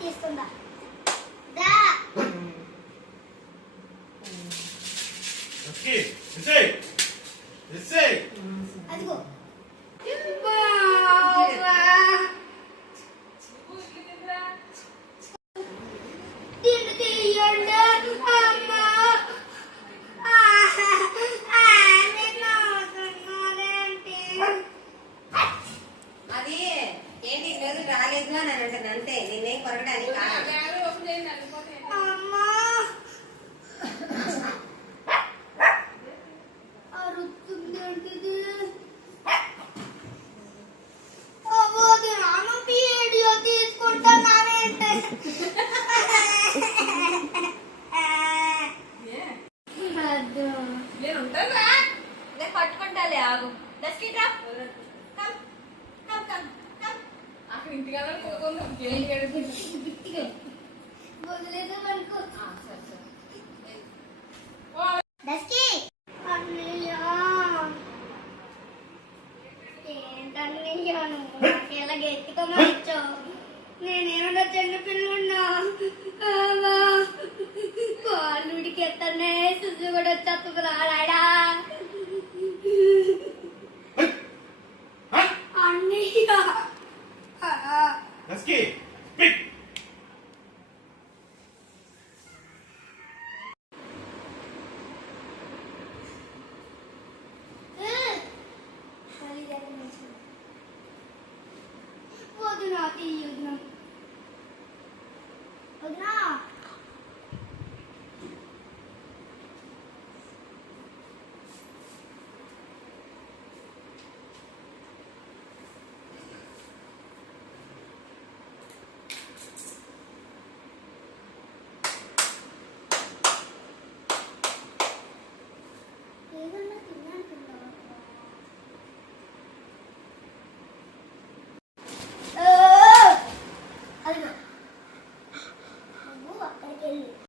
తీసుకుందా దా ఓకే ఇసే ఇసే అదిగో రాలేదు అని అంటాను అంతే. నేనేం కొరగడానికి పట్టుకుంటాలే ఆగు. ఎలా గెత్తుకోమనిచ్చో నేనేమన్నా చిన్న పిల్లన్నా కాళ్ళుడికి ఎత్తనే సుజు కూడా వచ్చేస్తుంది రాడా Let's get